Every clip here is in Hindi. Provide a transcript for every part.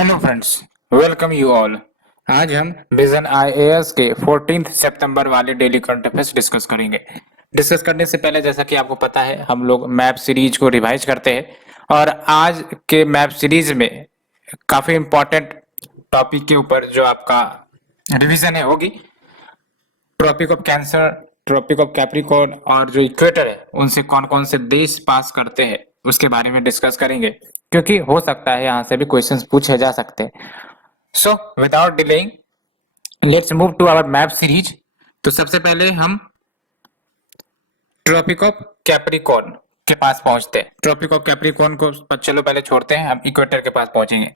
Hello friends, welcome you all. आज हम विजन आईएएस के 14 सितंबर वाले डेली करंट अफेयर्स डिस्कस करेंगे। डिस्कस करने से पहले जैसा कि आपको पता है हम लोग मैप सीरीज को रिवाइज करते हैं और आज के मैप सीरीज में काफी इंपॉर्टेंट टॉपिक के ऊपर जो आपका रिवीजन है होगी। Tropic of cancer, tropic of Capricorn और जो इक्वेटर है उनसे कौन कौन से देश पास करते हैं उसके बारे में डिस्कस करेंगे, क्योंकि हो सकता है यहाँ से भी क्वेश्चंस पूछे जा सकते हैं। So without delaying let's move to our map series. तो सबसे पहले हम ट्रॉपिक ऑफ कैप्रिकॉर्न के पास पहुंचते हैं। ट्रॉपिक ऑफ कैप्रिकॉर्न को चलो पहले छोड़ते हैं, हम इक्वेटर के पास पहुंचेंगे।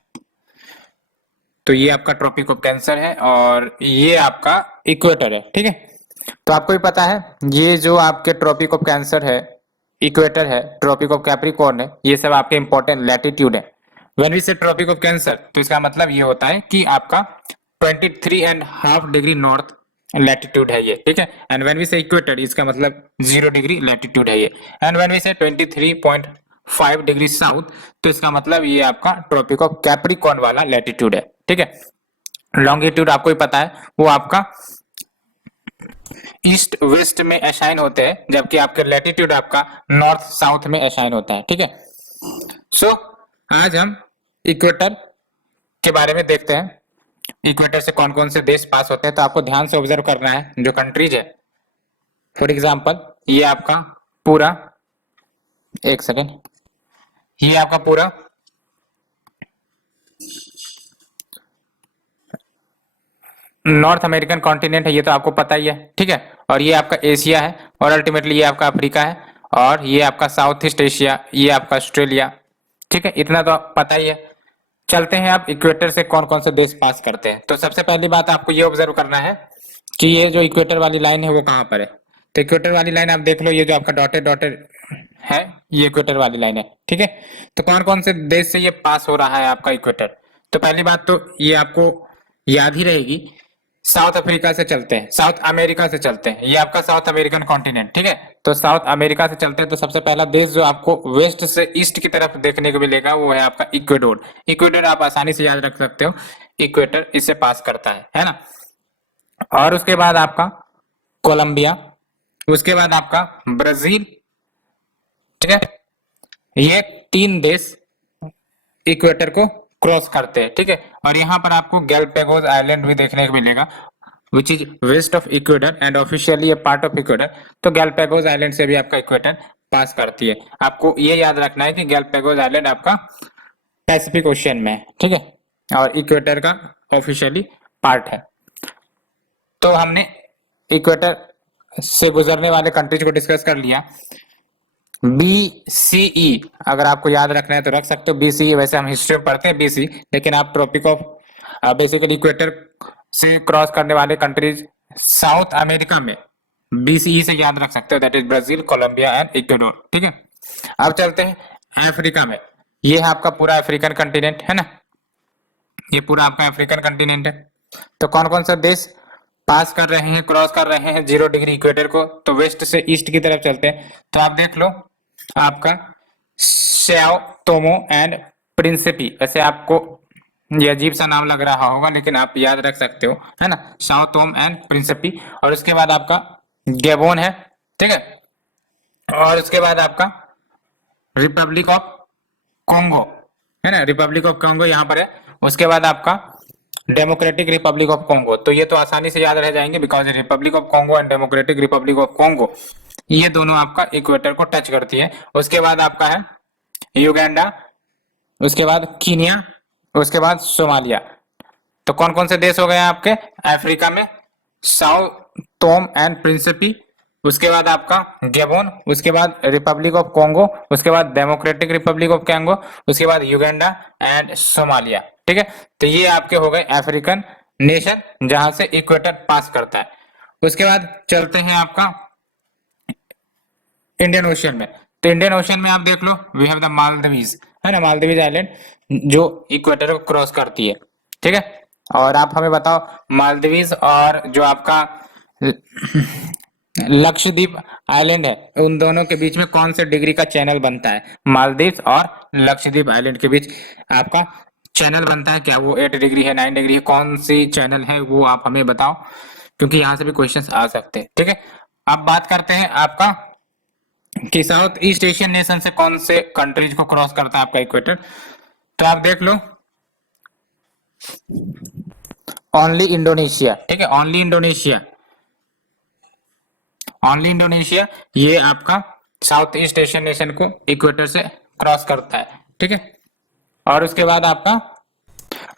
तो ये आपका ट्रॉपिक ऑफ कैंसर है और ये आपका इक्वेटर है, ठीक है। तो आपको भी पता है ये जो आपके ट्रॉपिक ऑफ कैंसर है, इक्वेटर है, ट्रॉपिक ऑफ कैप्रिकॉर्न है, ये सब आपके इंपॉर्टेंट लैटिट्यूड है। व्हेन वी से ट्रॉपिक ऑफ कैंसर तो इसका मतलब ये होता है कि आपका 23.5 डिग्री नॉर्थ लैटिट्यूड है ये, ठीक है। एंड व्हेन वी से इक्वेटर इसका मतलब 0 डिग्री लैटिट्यूड है ये। एंड व्हेन वी से 23.5 डिग्री साउथ तो इसका मतलब ये आपका ट्रॉपिक ऑफ कैप्रिकॉर्न वाला लैटिट्यूड है, ठीक है। लॉन्गिट्यूड आपको ही पता है वो आपका ईस्ट वेस्ट में असाइन होते हैं, जबकि आपके लैटिट्यूड आपका नॉर्थ साउथ में असाइन होता है, ठीक है। सो आज हम इक्वेटर के बारे में देखते हैं। इक्वेटर से कौन कौन से देश पास होते हैं तो आपको ध्यान से ऑब्जर्व करना है जो कंट्रीज है। फॉर एग्जांपल ये आपका पूरा, एक सेकेंड, ये आपका पूरा नॉर्थ अमेरिकन कॉन्टिनेंट है, ये तो आपको पता ही है, ठीक है। और ये आपका एशिया है और अल्टीमेटली ये आपका अफ्रीका है और ये आपका साउथ ईस्ट एशिया, ये आपका ऑस्ट्रेलिया, ठीक है। इतना तो पता ही है। चलते हैं आप इक्वेटर से कौन कौन से देश पास करते हैं। तो सबसे पहली बात आपको ये ऑब्जर्व करना है कि ये जो इक्वेटर वाली लाइन है वो कहाँ पर है। तो इक्वेटर वाली लाइन आप देख लो, ये जो आपका डॉटेड डॉटेड है ये इक्वेटर वाली लाइन है, ठीक है। तो कौन कौन से देश से ये पास हो रहा है आपका इक्वेटर। तो पहली बात तो ये आपको याद ही रहेगी, साउथ अफ्रीका से चलते हैं, साउथ अमेरिका से चलते हैं, ये आपका साउथ अमेरिकन कॉन्टिनेंट, ठीक है। तो साउथ अमेरिका से चलते हैं तो सबसे पहला देश जो आपको वेस्ट से ईस्ट की तरफ देखने को मिलेगा वो है आपका इक्वेडोर। इक्वेडोर आप आसानी से याद रख सकते हो, इक्वेटर इससे पास करता है ना। और उसके बाद आपका कोलंबिया, उसके बाद आपका ब्राजील, ठीक है। ये तीन देश इक्वेटर को क्रॉस करते हैं, ठीक है। और यहाँ पर आपको गैलापागोस आइलैंड भी देखने को मिलेगा which is west of equator and officially a part of equator. तो गैलापागोस आइलैंड से भी आपका इक्वेटर पास करती है। आपको ये याद रखना है कि गैलापागोस आइलैंड आपका पैसिफिक ओशियन में है, ठीक है, और इक्वेटर का ऑफिशियली पार्ट है। तो हमने इक्वेटर से गुजरने वाले कंट्रीज को डिस्कस कर लिया। BCE अगर आपको याद रखना है तो रख सकते हो BCE, वैसे हम हिस्ट्री में पढ़ते हैं BC, लेकिन आप ट्रॉपिक ऑफ बेसिकली इक्वेटर से क्रॉस करने वाले कंट्रीज साउथ अमेरिका में BCE से याद रख सकते हो, that is Brazil, Colombia and Ecuador, ठीक है। अब चलते हैं अफ्रीका में। ये है आपका पूरा अफ्रीकन कंटिनेंट है ना, ये पूरा आपका अफ्रीकन कंटिनेंट है। तो कौन कौन सा देश पास कर रहे हैं, क्रॉस कर रहे हैं 0 डिग्री इक्वेटर को। तो वेस्ट से ईस्ट की तरफ चलते हैं। तो आप देख लो आपका सैओ तोमो एंड प्रिंसिपी, वैसे आपको ये अजीब सा नाम लग रहा होगा लेकिन आप याद रख सकते हो, है ना, साओ तोम एंड प्रिंसिपी। और उसके बाद आपका गैबोन है, ठीक है। और उसके बाद आपका रिपब्लिक ऑफ कॉन्गो, है ना, रिपब्लिक ऑफ कॉन्गो यहाँ पर है। उसके बाद आपका डेमोक्रेटिक रिपब्लिक ऑफ कॉन्गो। तो ये तो आसानी से याद रह जाएंगे because Republic of Congo and democratic Republic of Congo ये दोनों आपका इक्वेटर को टच करती है। उसके बाद आपका है युगांडा, उसके बाद कीनिया, उसके बाद सोमालिया। तो कौन कौन से देश हो गए आपके अफ्रीका में, साओ तोम एंड प्रिंसिपी, उसके बाद आपका गैबोन, उसके बाद रिपब्लिक ऑफ कॉन्गो, उसके बाद डेमोक्रेटिक रिपब्लिक ऑफ कॉन्गो, उसके बाद युगांडा एंड सोमालिया, ठीक है। तो ये आपके हो गए अफ्रीकन नेशन जहां से इक्वेटर पास करता है। उसके बाद चलते हैं आपका इंडियन ओशियन में। तो इंडियन ओशियन में आप देख लो वी हैव द मालदीव्स, है ना, मालदीव्स आइलैंड जो इक्वेटर को क्रॉस करती है, ठीक है। और आप हमें बताओ मालदीव्स और जो आपका लक्षद्वीप आइलैंड है उन दोनों के बीच में कौन से डिग्री का चैनल बनता है। मालदीव और लक्षद्वीप आइलैंड के बीच आपका चैनल बनता है, क्या वो 8 डिग्री है, 9 डिग्री है, कौन सी चैनल है वो आप हमें बताओ, क्योंकि यहाँ से भी क्वेश्चंस आ सकते हैं। ठीक है, अब बात करते हैं आपका कि साउथ ईस्ट एशियन नेशन से कौन से कंट्रीज को क्रॉस करता है आपका इक्वेटर। तो आप देख लो, ओनली इंडोनेशिया। ठीक है, ओनली इंडोनेशिया, ओनली इंडोनेशिया ये आपका साउथ ईस्ट एशियन नेशन को इक्वेटर से क्रॉस करता है। ठीक है, और उसके बाद आपका,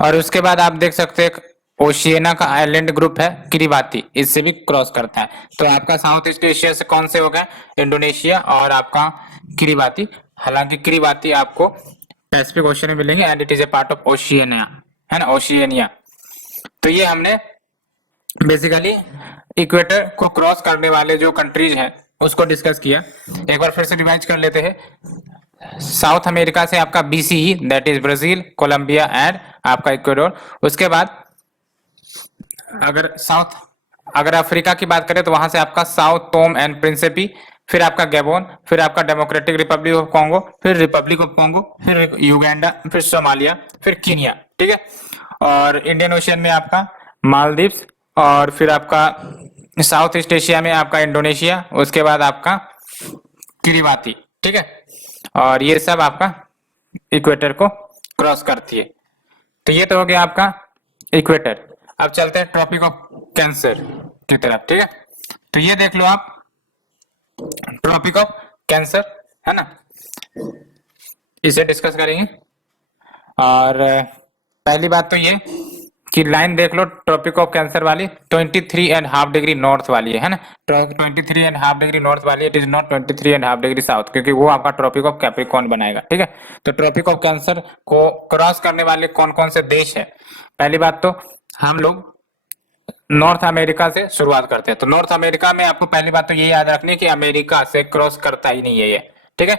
और उसके बाद आप देख सकते हैं ओशियाना का आइलैंड ग्रुप है किरिबाती, इससे भी क्रॉस करता है। तो आपका साउथ ईस्ट एशिया से कौन से हो गए, इंडोनेशिया और आपका किरिबाती। हालांकि किरिबाती आपको पैसिफिक ओशियन में मिलेंगे and it is a part of Oceania, है ना, ओशियनिया। तो ये हमने बेसिकली इक्वेटर को क्रॉस करने वाले जो कंट्रीज हैं उसको डिस्कस किया। एक बार फिर से रिवाइज कर लेते हैं। साउथ अमेरिका से आपका BCE, that is Brazil, Colombia and आपका इक्वेडोर। उसके बाद अगर अफ्रीका की बात करें तो वहां से आपका साउथ टोम एंड प्रिंसिपी, फिर आपका गैबोन, फिर आपका डेमोक्रेटिक रिपब्लिक ऑफ कॉन्गो, फिर रिपब्लिक ऑफ कॉन्गो, फिर युगांडा, फिर सोमालिया, फिर कीनिया। ठीक है, और इंडियन ओशियन में आपका मालदीव्स, और फिर आपका साउथ ईस्ट एशिया में आपका इंडोनेशिया, उसके बाद आपका किरिबाती। ठीक है, और ये सब आपका इक्वेटर को क्रॉस करती है। तो ये तो हो गया आपका इक्वेटर। अब चलते हैं ट्रॉपिक ऑफ कैंसर की तरफ। ठीक है, तो ये देख लो आप, ट्रॉपिक ऑफ कैंसर, है ना, इसे डिस्कस करेंगे। और पहली बात तो ये कि लाइन देख लो ट्रॉपिक ऑफ कैंसर वाली 23.5 डिग्री नॉर्थ वाली है ना, 23.5 डिग्री नॉर्थ वाली, it is not 23.5 degree south, क्योंकि वो आपका ट्रॉपिक ऑफ कैप्रिकॉर्न बनाएगा। ठीक है, तो ट्रॉपिक ऑफ कैंसर को क्रॉस करने वाले कौन कौन से देश है। पहली बात तो हम लोग नॉर्थ अमेरिका से शुरुआत करते हैं। तो नॉर्थ अमेरिका में आपको पहली बात तो ये याद रखनी है कि अमेरिका से क्रॉस करता ही नहीं है ये। ठीक है,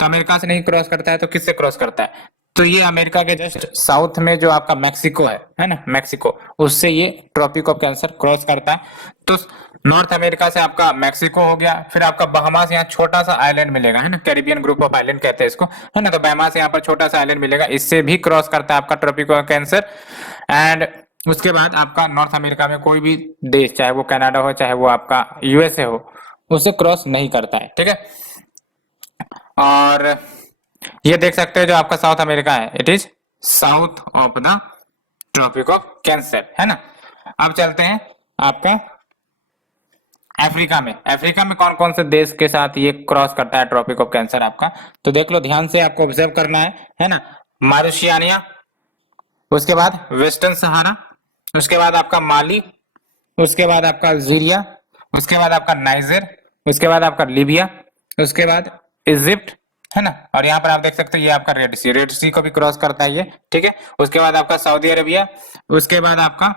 तो अमेरिका से नहीं क्रॉस करता है तो किससे क्रॉस करता है, तो ये अमेरिका के जस्ट साउथ में जो आपका मैक्सिको है ना, मैक्सिको, उससे ये ट्रॉपिक ऑफ कैंसर क्रॉस करता है। तो नॉर्थ अमेरिका से आपका मैक्सिको हो गया, फिर आपका बहामास, यहाँ छोटा सा आइलैंड मिलेगा, है ना, कैरिबियन ग्रुप ऑफ आइलैंड कहते हैं इसको, है ना, तो बहामास यहाँ पर छोटा सा आइलैंड मिलेगा, इससे भी क्रॉस करता है आपका ट्रॉपिक ऑफ कैंसर। एंड उसके बाद आपका नॉर्थ अमेरिका में कोई भी देश, चाहे वो कनाडा हो, चाहे वो आपका यूएसए हो, उसे क्रॉस नहीं करता है। ठीक है, और ये देख सकते हैं जो आपका साउथ अमेरिका है, it is south of the Tropic of Cancer, है ना। अब चलते हैं आपका अफ्रीका में। अफ्रीका में कौन कौन से देश के साथ ये क्रॉस करता है ट्रॉपिक ऑफ कैंसर आपका, तो देख लो ध्यान से, आपको ऑब्जर्व करना है ना। मारिशियानिया, उसके बाद वेस्टर्न सहारा, उसके बाद आपका माली, उसके बाद आपका अल्जीरिया, उसके बाद आपका नाइजर, उसके बाद आपका लीबिया, उसके बाद इजिप्ट, है ना, और यहाँ पर आप देख सकते हैं ये आपका रेड सी को भी क्रॉस करता है ये। ठीक है, उसके बाद आपका सऊदी अरेबिया, उसके बाद आपका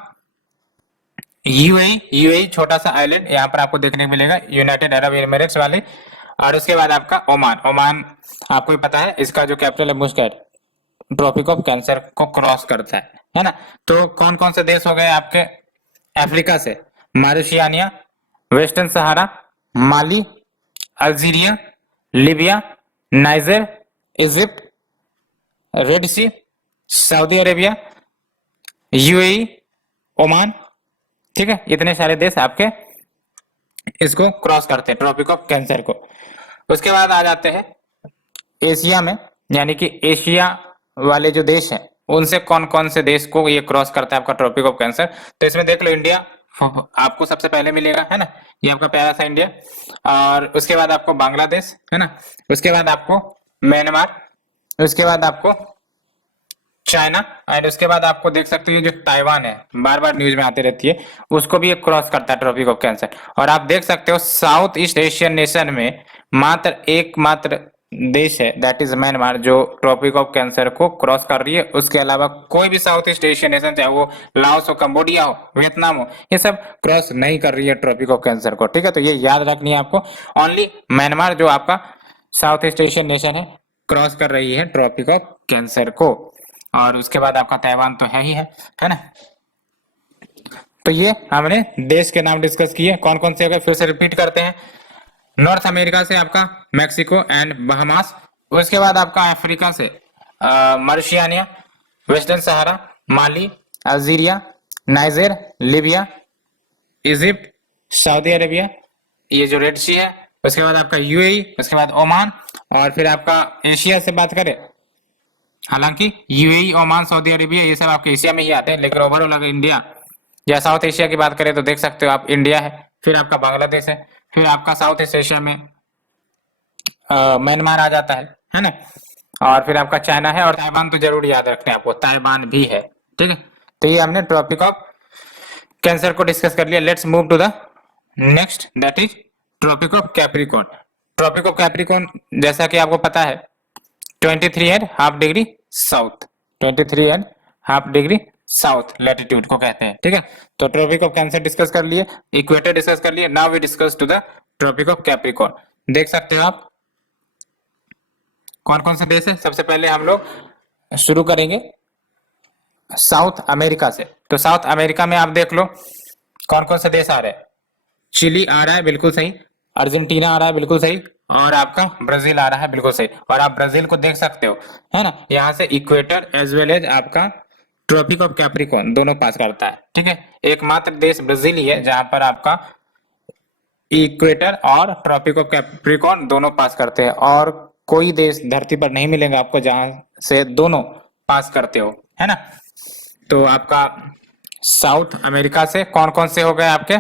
यूएई छोटा सा आइलैंड यहाँ पर आपको देखने को मिलेगा, यूनाइटेड अरब एमिरेट्स वाले, और उसके बाद आपका ओमान आपको भी पता है इसका जो कैपिटल है मुस्कट, ट्रॉपिक ऑफ कैंसर को क्रॉस करता है ना। तो कौन कौन से देश हो गए आपके अफ्रीका से, Mauritania, Western Sahara, Mali, Algeria, Libya, Niger, Egypt, Red Sea, Saudi Arabia, UAE, Oman. ठीक है, इतने सारे देश आपके इसको क्रॉस करते हैं ट्रॉपिक ऑफ कैंसर को। उसके बाद आ जाते हैं एशिया में, यानी कि एशिया वाले जो देश हैं उनसे कौन कौन से देश को ये क्रॉस करता है आपका ट्रॉपिक ऑफ कैंसर। तो इसमें देख लो इंडिया आपको सबसे पहले मिलेगा, है ना, ये आपका प्यारा सा इंडिया, और उसके बाद आपको बांग्लादेश, है ना, उसके बाद आपको म्यांमार, उसके बाद आपको चाइना, एंड उसके बाद आपको देख सकते हो ये जो ताइवान है, बार बार न्यूज में आती रहती है, उसको भी एक क्रॉस करता है ट्रॉपिक ऑफ कैंसर। और आप देख सकते हो साउथ ईस्ट एशियन नेशन में एकमात्र देश है, दैट इज म्यांमार, जो ट्रॉपिक ऑफ कैंसर को क्रॉस कर रही है। उसके अलावा कोई भी साउथ ईस्ट एशियन नेशन, चाहे वो लाओस हो, कंबोडिया हो, वियतनाम हो, ये सब क्रॉस नहीं कर रही है ट्रॉपिक ऑफ कैंसर को। ठीक है, तो ये याद रखनी है आपको, ओनली म्यांमार जो आपका साउथ ईस्ट एशियन नेशन है क्रॉस कर रही है ट्रॉपिक ऑफ कैंसर को। और उसके बाद आपका ताइवान तो है ही है ना। तो ये हमने देश के नाम डिस्कस किए, कौन कौन से, अगर फिर से रिपीट करते हैं। नॉर्थ अमेरिका से आपका मैक्सिको एंड बहामास, उसके बाद आपका अफ्रीका से Mauritania, Western Sahara, Mali, Algeria, Niger, Libya, Egypt, Saudi Arabia, ये जो रेड सी है, उसके बाद आपका यूएई, उसके बाद ओमान, और फिर आपका एशिया से बात करें, हालांकि यूएई, ओमान, सऊदी अरेबिया ये सब आपके एशिया में ही आते हैं, लेकिन ओवरऑल अगर इंडिया या साउथ एशिया की बात करें तो देख सकते हो आप, इंडिया है, फिर आपका बांग्लादेश है, फिर आपका साउथ ईस्ट एशिया में म्यांमार आ जाता है ना, और फिर आपका चाइना है, और ताइवान तो जरूर याद रखना है आपको, ताइवान भी है, ठीक है। तो ये हमने ट्रॉपिक ऑफ कैंसर को डिस्कस कर लिया। Let's move to the next, that is Tropic of Capricorn. Tropic of Capricorn जैसा कि आपको पता है 23.5 degree south, 23.5 degree south latitude को कहते हैं, ठीक है। तो ट्रॉपिक ऑफ कैंसर डिस्कस कर लिए, इक्वेटर डिस्कस कर लिए, now we discuss to the Tropic of Capricorn. देख सकते हो आप कौन कौन से देश है। सबसे पहले हम लोग शुरू करेंगे साउथ अमेरिका से। तो साउथ अमेरिका में आप देख लो कौन कौन से देश आ रहे हैं। चिली आ रहा है, बिल्कुल सही। अर्जेंटीना आ रहा है, बिल्कुल सही। और आपका ब्राजील आ रहा है, बिल्कुल सही। और आप ब्राजील को देख सकते हो, है ना, यहाँ से इक्वेटर एज वेल एज आपका ट्रॉपिक ऑफ कैप्रिकॉर्न दोनों पास करता है, ठीक है। एकमात्र देश ब्राजील ही है जहां पर आपका इक्वेटर और ट्रॉपिक ऑफ कैप्रिकॉर्न दोनों पास करते हैं, और कोई देश धरती पर नहीं मिलेगा आपको जहां से दोनों पास करते हो, है ना। तो आपका साउथ अमेरिका से कौन कौन से हो गए आपके,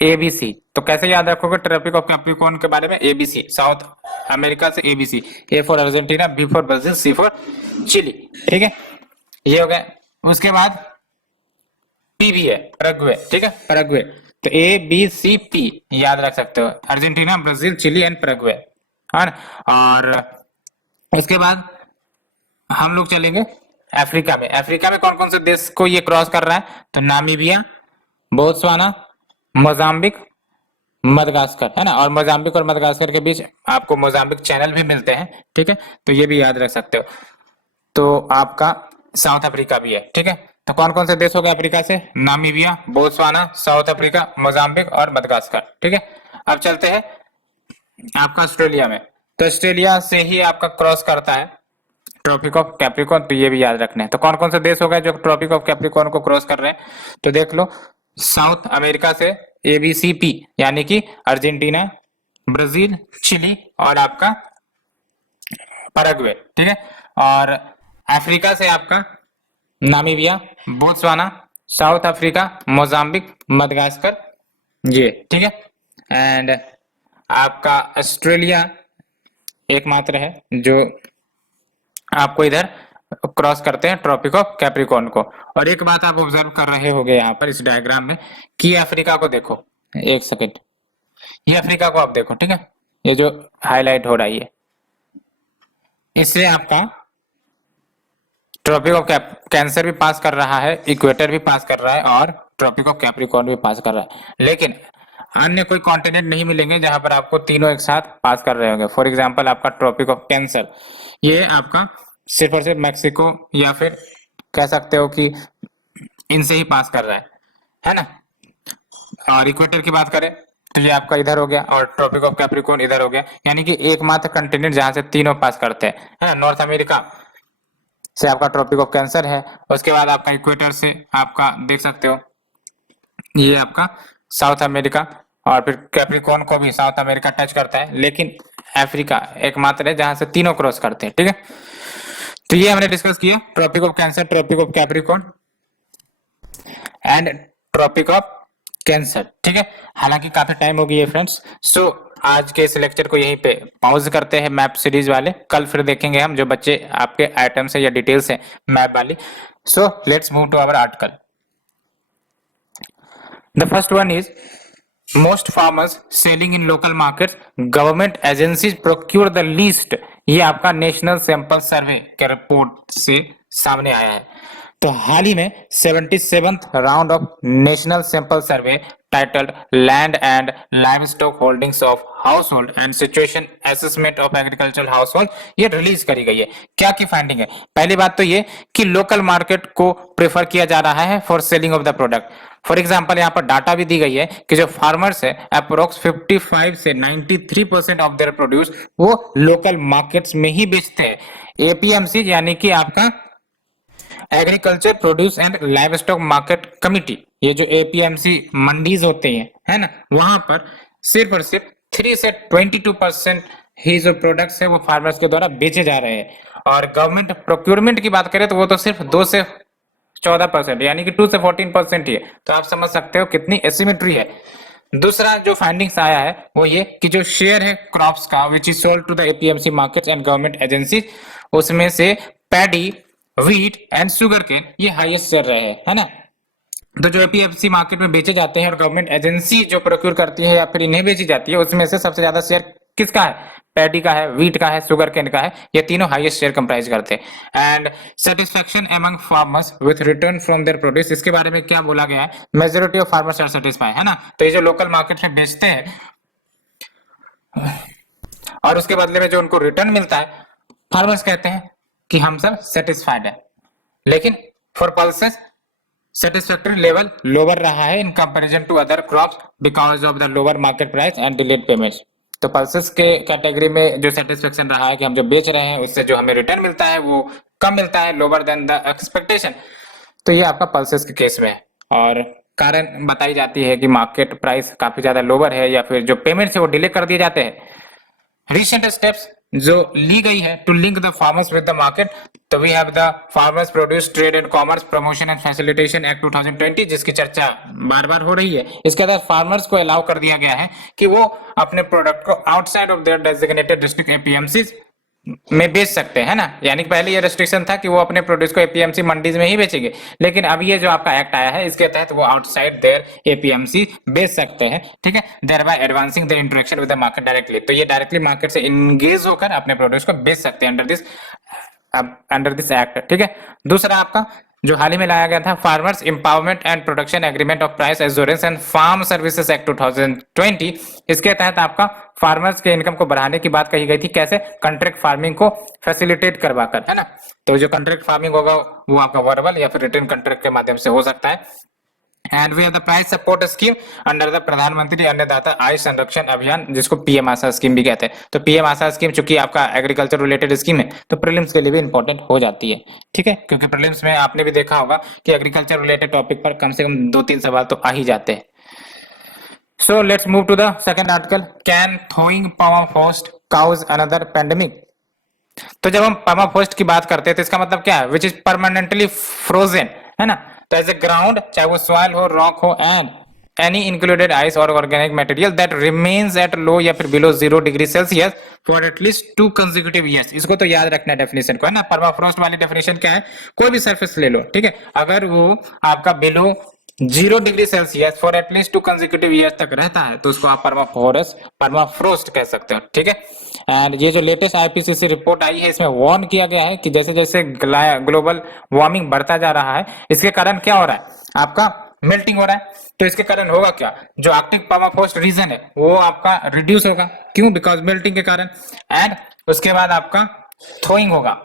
एबीसी। तो कैसे याद रखोगे ट्रॉपिक ऑफ कैप्रिकॉर्न के बारे में, एबीसी, साउथ अमेरिका से ABC, A for Argentina, B for Brazil, C for Chile, ठीक है। ये हो गया। उसके बाद पी भी है, पैराग्वे, ठीक है, पैराग्वे। तो ए बी सी पी याद रख सकते हो, Argentina, Brazil, Chile and Paraguay, है ना। और उसके बाद हम लोग चलेंगे अफ्रीका में। अफ्रीका में कौन कौन से देश को ये क्रॉस कर रहा है, तो नामीबिया, बोत्सवाना, मोजाम्बिक, मदगास्कर, है ना। और मोजाम्बिक और मदगास्कर के बीच आपको मोजाम्बिक चैनल भी मिलते हैं, ठीक है। तो ये भी याद रख सकते हो। तो आपका साउथ अफ्रीका भी है, ठीक है। तो कौन कौन से देश हो गए अफ्रीका से, Namibia, Botswana, South Africa, Mozambique और मदगास्कर, ठीक है। अब चलते हैं आपका ऑस्ट्रेलिया में। तो ऑस्ट्रेलिया से ही आपका क्रॉस करता है ट्रॉपिक ऑफ कैप्रिकॉर्न, तो ये भी याद रखना है। तो कौन कौन से देश हो गए जो ट्रॉपिक ऑफ कैप्रिकॉर्न को क्रॉस कर रहे हैं, तो देख लो साउथ अमेरिका से एबीसीपी यानी कि अर्जेंटीना, ब्राजील, चिली और आपका पैराग्वे, ठीक है। और अफ्रीका से आपका Namibia, Botswana, South Africa, Mozambique, Madagascar, ये, ठीक है। एंड आपका ऑस्ट्रेलिया एकमात्र है जो आपको इधर क्रॉस करते हैं ट्रॉपिक ऑफ कैप्रिकॉर्न को। और एक बात आप ऑब्जर्व कर रहे होंगे यहाँ पर इस डायग्राम में कि अफ्रीका को देखो, एक सेकेंड, ये अफ्रीका को आप देखो, ठीक है, ये जो हाईलाइट हो रही है, इससे आपका ट्रॉपिक ऑफ कैंसर भी पास कर रहा है, इक्वेटर भी पास कर रहा है और ट्रॉपिक ऑफ कैप्रिकॉर्न भी पास कर रहा है। लेकिन अन्य कोई कॉन्टिनेंट नहीं मिलेंगे जहां पर आपको तीनों एक साथ पास कर रहे होंगे। फॉर एग्जांपल आपका ट्रॉपिक ऑफ कैंसर, ये आपका सिर्फ और सिर्फ मैक्सिको या फिर कह सकते हो कि इनसे ही पास कर रहा है ना। और इक्वेटर की बात करें तो ये आपका इधर हो गया और ट्रॉपिक ऑफ कैप्रिकॉर्न इधर हो गया, यानी कि एकमात्र कंटिनेंट जहां से तीनों पास करते हैं, है ना। नॉर्थ अमेरिका से आपका ट्रॉपिक ऑफ कैंसर है, उसके बाद आपका इक्वेटर से आपका देख सकते हो ये आपका साउथ अमेरिका, और फिर कैप्रिकॉर्न को भी साउथ अमेरिका टच करता है, लेकिन अफ्रीका एकमात्र है जहां से तीनों क्रॉस करते हैं, ठीक है। तो ये हमने डिस्कस किया Tropic of cancer, tropic of Capricorn and Tropic of Cancer, ठीक है। हालांकि काफी टाइम हो गई है फ्रेंड्स, सो आज के इस लेक्चर को यहीं पे पॉज करते हैं मैप सीरीज वाले। कल फिर देखेंगे हम जो बच्चे आपके आइटम्स है या डिटेल्स है मैप वाली। So let's move to our article. The first one is most farmers selling in local markets, government agencies procure the least। ये आपका नेशनल सैंपल सर्वे के रिपोर्ट से सामने आया है। तो हाल ही में 77th round of national sample survey titled land and livestock holdings of household and situation assessment of agricultural household ये रिलीज करी गई है। क्या की फाइंडिंग है? पहली बात तो ये कि लोकल मार्केट को प्रेफर किया जा रहा है for selling of the product. For example यहाँ पर डाटा भी दी गई है कि जो फार्मर्स है अप्रोक्स 55 से 93% ऑफ देयर प्रोड्यूस वो लोकल मार्केट्स में ही बेचते हैं। एपीएमसी यानी कि आपका agriculture produce and live stock market committee, ये जो एपीएमसी मंडीज होते हैं, है ना, वहां पर सिर्फ और सिर्फ 3 से 22% ही जो प्रोडक्ट्स है वो फार्मर्स के द्वारा बेचे जा रहे हैं। और गवर्नमेंट प्रोक्योरमेंट की बात करें तो वो तो सिर्फ 2 से 14%, यानी कि 2 से 14% ही है। तो आप समझ सकते हो कितनी एसिमेट्री है। दूसरा जो फाइंडिंग्स आया है वो ये कि जो शेयर है क्रॉप्स का which is sold to the APMC markets and government agencies, उसमें से paddy, wheat and sugar cane ये हाईएस्ट शेयर रहे हैं, है ना। तो जो एपीएमसी मार्केट में बेचे जाते हैं और गवर्नमेंट एजेंसी जो प्रोक्योर करती है या फिर इन्हें बेची जाती है, उसमें से सबसे ज्यादा शेयर किसका है? पैडी का है, व्हीट का है, शुगर केन का है। ये तीनों हाईएस्ट शेयर कंप्राइज करते हैं। And satisfaction among farmers with return from their produce, इसके बारे में क्या बोला गया है? Majority of farmers are satisfy, है ना। तो ये जो लोकल मार्केट में बेचते हैं और उसके बदले में जो उनको रिटर्न मिलता है, फार्मर्स कहते हैं कि हम सब सेटिस्फाइड है। लेकिन for pulses satisfactory level lower रहा है in comparison to other crops because of the lower market price and delayed payments। तो पल्सेस के कैटेगरी में जो सेटिस्फेक्शन रहा है कि हम जो बेच रहे हैं उससे जो हमें रिटर्न मिलता है वो कम मिलता है, लोअर देन द एक्सपेक्टेशन। तो ये आपका पल्सेस के केस में है। और कारण बताई जाती है कि मार्केट प्राइस काफी ज्यादा लोअर है या फिर जो पेमेंट है वो डिले कर दिए जाते हैं। रिसेंट स्टेप्स जो ली गई है to link the farmers with the market, तो we have the farmers produce trade and commerce promotion and facilitation act 2020, जिसकी चर्चा बार बार हो रही है। इसके अंदर फार्मर्स को अलाउ कर दिया गया है कि वो अपने प्रोडक्ट को outside of their designated district APMCs में बेच सकते हैं, है ना। यानी कि पहले ये रेस्ट्रिक्शन था कि वो अपने प्रोड्यूस को एपीएमसी मंडीज में ही बेचेंगे, लेकिन अब ये जो आपका एक्ट आया है इसके तहत वो आउटसाइड देयर एपीएमसी बेच सकते हैं, ठीक है। Thereby advancing the interaction with the market directly, तो ये डायरेक्टली मार्केट से इंगेज होकर अपने प्रोड्यूस को बेच सकते हैं अंडर दिस एक्ट, ठीक है। दूसरा आपका जो हाल ही में लाया गया था, farmers empowerment and production agreement of price assurance and farm services act 2020, इसके तहत आपका फार्मर्स के इनकम को बढ़ाने की बात कही गई थी। कैसे? कॉन्ट्रैक्ट फार्मिंग को फैसिलिटेट करवाकर, है ना। तो जो कॉन्ट्रैक्ट फार्मिंग होगा वो आपका वर्बल या फिर रिटन कॉन्ट्रैक्ट के माध्यम से हो सकता है। And we have the price support scheme under the Pradhan Mantri Annadata आय संरक्षण अभियान, जिसको पीएम आशा स्कीम भी कहते हैं। तो पीएम आशा स्कीम चूंकि आपका एग्रीकल्चर रिलेटेड स्कीम है तो प्रीलिम्स के लिए भी इंपॉर्टेंट हो जाती है, ठीक है, क्योंकि प्रीलिम्स में आपने भी देखा होगा कि एग्रीकल्चर रिलेटेड टॉपिक पर कम से कम 2-3 सवाल तो आ ही जाते हैं। So let's move to the second article, can throwing permafrost cause another pandemic. तो जब हम पर्माफ्रॉस्ट की बात करते हैं तो इसका मतलब क्या है? विच इज परमानेंटली फ्रोजन, है ना। तो एज ए ग्राउंड, चाहे वो सॉइल हो, रॉक हो, एंड एनी इंक्लूडेड आइस और organic material that remains at low या फिर below 0 degree Celsius for at least 2 consecutive years. इसको तो याद रखना है डेफिनेशन को, है ना। पर्माफ्रॉस्ट वाली डेफिनेशन क्या है? कोई भी सरफेस ले लो, ठीक है, अगर वो आपका below 0 degree Celsius for at least 2 consecutive years तक रहता है तो उसको आप पर्माफ्रोस्ट कह सकते हो, ठीक है। एंड ये जो लेटेस्ट आईपीसीसी रिपोर्ट आई है इसमें वार्न किया गया है कि जैसे जैसे ग्लोबल वार्मिंग बढ़ता जा रहा है इसके कारण क्या हो रहा है? आपका मेल्टिंग हो रहा है। तो इसके कारण होगा क्या? जो आर्कटिक पर्माफ्रॉस्ट रीजन है वो आपका रिड्यूस होगा। क्यों? बिकॉज मेल्टिंग के कारण। एंड उसके बाद आपका थ्रोइंग होगा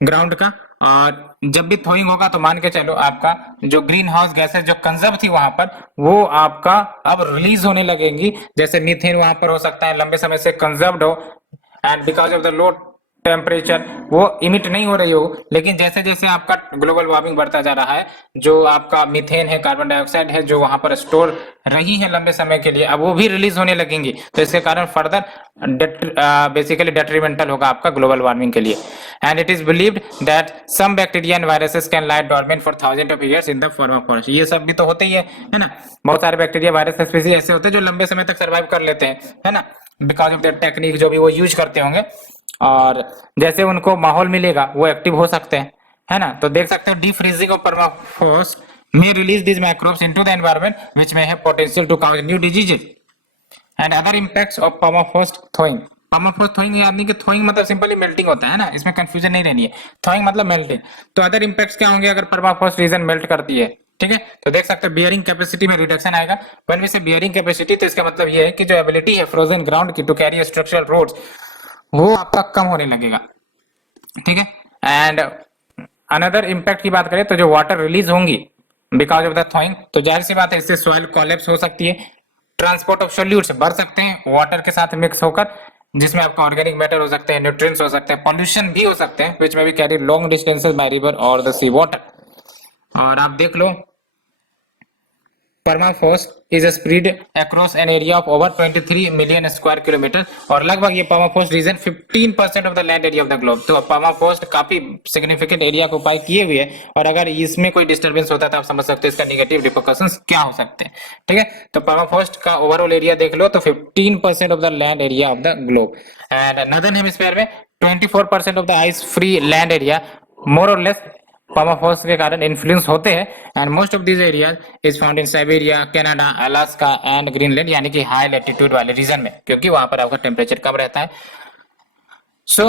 ग्राउंड का, और जब भी थ्रोइंग होगा तो मान के चलो आपका जो ग्रीन हाउस गैसेस जो कंजर्व थी वहां पर वो आपका अब रिलीज होने लगेंगी। जैसे मीथेन वहां पर हो सकता है लंबे समय से कंजर्व्ड हो and because of the low temperature वो इमिट नहीं हो रही हो, लेकिन जैसे जैसे आपका ग्लोबल वार्मिंग बढ़ता जा रहा है जो आपका मीथेन है, कार्बन डाइऑक्साइड है जो वहां पर स्टोर रही है लंबे समय के लिए, अब वो भी रिलीज होने लगेंगी। तो इसके कारण फर्दर बेसिकली डेट्रीमेंटल होगा आपका ग्लोबल वार्मिंग के लिए। And it is believed that some bacteria and viruses can lie dormant for thousand of years in the permafrost. ये सब भी तो होते ही है ना। बहुत सारे बैक्टीरिया वायरस स्पीसीज ऐसे होते हैं जो लंबे समय तक सर्वाइव कर लेते हैं, है ना, बिकॉज ऑफ द टेक्निक जो भी वो यूज करते होंगे, और जैसे उनको माहौल मिलेगा वो एक्टिव हो सकते हैं, है ना। तो देख सकते हो D freezing of permafrost may release these microbes into the environment which may have potential to cause new diseases and other impacts of permafrost thawing। Permafrost throwing याद नहीं कि थ्रोइंग मतलब सिंपली मेल्टिंग होता है ना, इसमें कंफ्यूजन नहीं रहनी है। थ्रोइंग मतलब मेल्टिंग। तो अदर इंपैक्ट्स क्या होंगे अगर पर्माफ्रॉस्ट रीजन मेल्ट करती है, ठीक है। तो देख सकते हो बियरिंग कैपेसिटी में रिडक्शन आएगा। व्हेन वी से बियरिंग कैपेसिटी तो इसका मतलब ये है कि जो एबिलिटी है फ्रोजन ग्राउंड की टू कैरी स्ट्रक्चरल लोड्स वो आपका कम होने लगेगा, ठीक है। एंड अनदर इंपैक्ट की बात करें तो जो वाटर रिलीज होंगी बिकॉज ऑफ द थ्रोइंग, तो जाहिर सी बात है इससे सॉइल कोलैप्स हो सकती है, ट्रांसपोर्ट ऑफ सोल्यूट्स बढ़ सकते हैं वाटर के साथ मिक्स होकर, जिसमें आपका ऑर्गेनिक मैटर हो सकते हैं, न्यूट्रिएंट्स हो सकते हैं, पॉल्यूशन भी हो सकते हैं, विच में भी carry long distances by river और द सी वाटर। और आप देख लो, permafrost is spread across an area of over 23 million square kilometer, और लगभग ये permafrost region 15% of the land area of the globe. तो परमाफ्रॉस्ट काफी सिग्निफिकेंट एरिया को ऑक्यूपाई किए हुए है, और अगर इसमें कोई डिस्टर्बेंस होता है तो आप समझ सकते हैं इसका नेगेटिव रिपरकशंस क्या हो सकते हैं। ठीक है, तो परमाफ्रॉस्ट का ओवरऑल एरिया देख लो तो 15% of the land area of the globe, and northern hemisphere में 24% of the ice free land area मोर और लेस परमाफ्रॉस्ट के कारण इन्फ्लुएंस होते हैं, and most of this areas is found in Siberia, Canada, Alaska and Greenland, यानी कि हाई लैटिट्यूड वाले रीजन में, क्योंकि वहां पर आपका टेम्परेचर कम रहता है। सो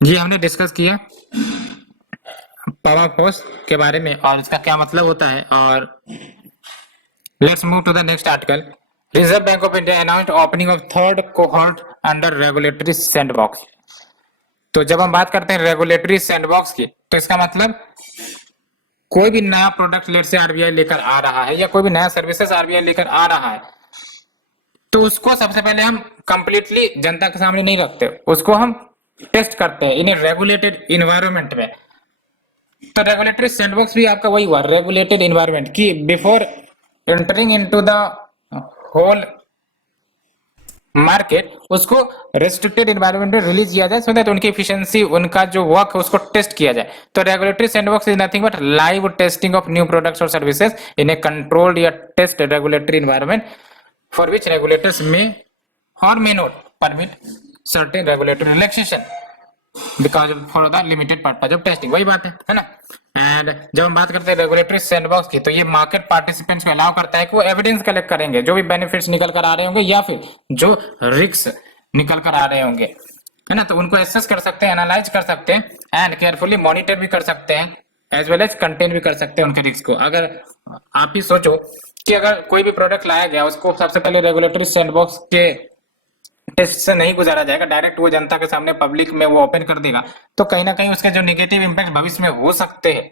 ये हमने डिस्कस किया परमाफ्रॉस्ट के बारे में और इसका क्या मतलब होता है। और let's move to the next article. Reserve Bank of India announced opening of third cohort under regulatory sandbox. तो जब हम बात करते हैं रेगुलेटरी सैंडबॉक्स की, तो इसका मतलब कोई भी नया प्रोडक्ट लेट से आरबीआई लेकर आ रहा है या कोई भी नया सर्विसेज आरबीआई लेकर आ रहा है, तो उसको सबसे पहले हम कंप्लीटली जनता के सामने नहीं रखते, उसको हम टेस्ट करते हैं इन ए रेगुलेटेड इन्वायरमेंट में। तो रेगुलेटरी सैंडबॉक्स भी आपका वही हुआ, रेगुलेटेड इन्वायरमेंट की before entering into the whole market, उसको रेस्ट्रिक्टेड एनवायरनमेंट में रिलीज किया जाए, सो दैट उनकी एफिशिएंसी, उनका जो वर्क है उसको टेस्ट किया जाए। तो regulatory sandbox is nothing but live testing of new products और सर्विसेज इन ए कंट्रोल्ड या test regulatory environment for which regulators may or may not permit certain regulatory relaxation because for the limited purpose of testing. वही बात है ना। एंड जब हम बात करते हैं रेगुलेटरी सैंडबॉक्स की, तो ये मार्केट पार्टिसिपेंट्स को अलाउ करता है कि वो एविडेंस कलेक्ट करेंगे, जो भी बेनिफिट्स निकल कर आ रहे होंगे या फिर जो रिस्क निकल कर आ रहे होंगे, है ना, तो उनको एसेस कर सकते हैं, एनालाइज कर सकते हैं एंड केयरफुली मॉनिटर भी कर सकते हैं, एज वेल एज कंटेन भी कर सकते हैं उनके रिस्क को। अगर आप ही सोचो कि अगर कोई भी प्रोडक्ट लाया गया, उसको सबसे पहले रेगुलेटरी सैंडबॉक्स के टेस्ट से नहीं गुजारा जाएगा, डायरेक्ट वो जनता के सामने पब्लिक में वो ओपन कर देगा, तो कहीं ना कहीं उसके जो नेगेटिव इंपैक्ट भविष्य में हो सकते हैं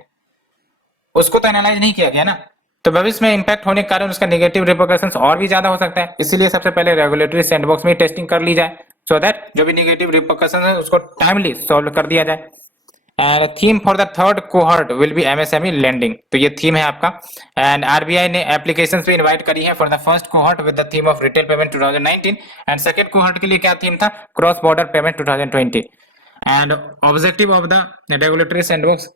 उसको तो एनालाइज नहीं किया गया ना। तो भविष्य में इंपैक्ट होने के कारण उसका नेगेटिव रिपरकशंस और भी ज्यादा हो सकता है, इसीलिए सबसे पहले रेगुलेटरी सैंडबॉक्स में टेस्टिंग कर ली जाए, सो दैट जो भी नेगेटिव रिपरकशंस है उसको टाइमली सॉल्व कर दिया जाए। And theme for the third cohort will be MSME lending, तो ये थीम है आपका। एंड आरबीआई ने एप्लीकेशंस भी इनवाइट करी है for the first cohort with the theme of retail payment 2019, and second cohort के लिए क्या थीम था, cross border payment 2020। And objective of the regulatory sandbox